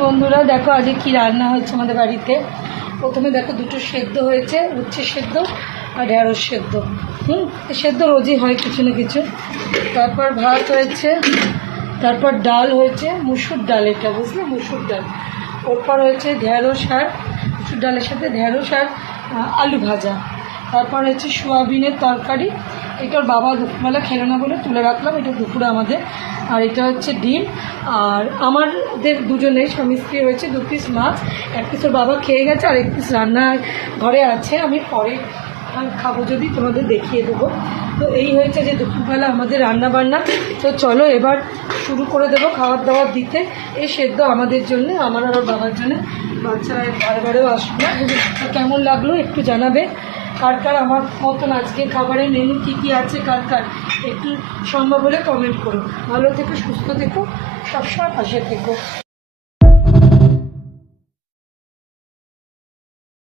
বন্ধুরা দেখো আজকে কি রান্না হচ্ছে আমাদের বাড়িতে। প্রথমে দেখো দুটো সেদ্ধ হয়েছে, উচ্ছে সেদ্ধ আর ঢেঁড়স সেদ্ধ। সেদ্ধ রোজই হয় কিছু না কিছু। তারপর ভাত হয়েছে, তারপর ডাল হয়েছে, মুসুর ডাল, এটা বুঝলে মুসুর ডাল। ওরপর হয়েছে ঢেঁড়স আর মুসুর ডালের সাথে ঢেঁড়স আর আলু ভাজা। তারপর হচ্ছে সোয়াবিনের তরকারি। এটার বাবা দুপুরবেলা খেলো না বলে তুলে রাখলাম, এটা দুপুরে আমাদের। আর এটা হচ্ছে ডিম। আর আমাদের দুজনের স্বামী স্ত্রী হয়েছে 2 পিস মাছ, 1 পিস ওর বাবা খেয়ে গেছে আর 1 পিস রান্নার ঘরে আছে, আমি পরে খাবো যদি তোমাদের দেখিয়ে দেবো। তো এই হয়েছে যে দুপুরবেলা আমাদের রান্না বান্না। তো চলো এবার শুরু করে দেবো খাবার দাবার দিতে। এই সেদ্ধ আমাদের জন্য, আমার আর ওর বাবার জন্য, বাচ্চারা বারে বারেও আসবে। তো কেমন লাগলো একটু জানাবে। কার কার আমার মতন আজকে খাবারের মেনু কী কী আছে, কার কার একটু সম্ভব হলে কমেন্ট করো। ভালো থেকো, সুস্থ থেকো, সবসময় পাশে থেকো।